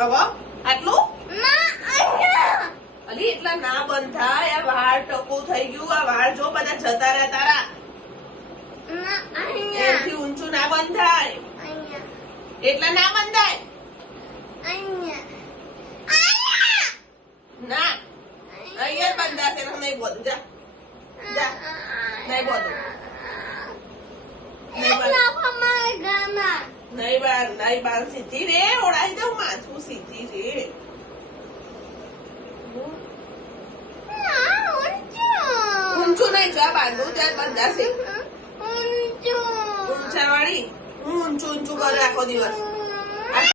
હવે આટલું અલી એટલા ના બંધાય. આ વાળ ટકું થઈ ગયું. આ વાળ જો બધા જતા રહ્યા તારા. એનાથી ઊંચું ના બંધાય. એટલા ના બંધાય. ના અહીંયા બંધાશે. નહીં બોલું. જા જા. નહીં બોલું. નહીં બાર સીધી રે. ઓળાઈ જાઉં માથું સીધી રે. ઊંચું નહીં. જા બાંધું ત્યાં બંધાશે. ઊંચા વાળી હું ઊંચું કરે આખો દિવસ.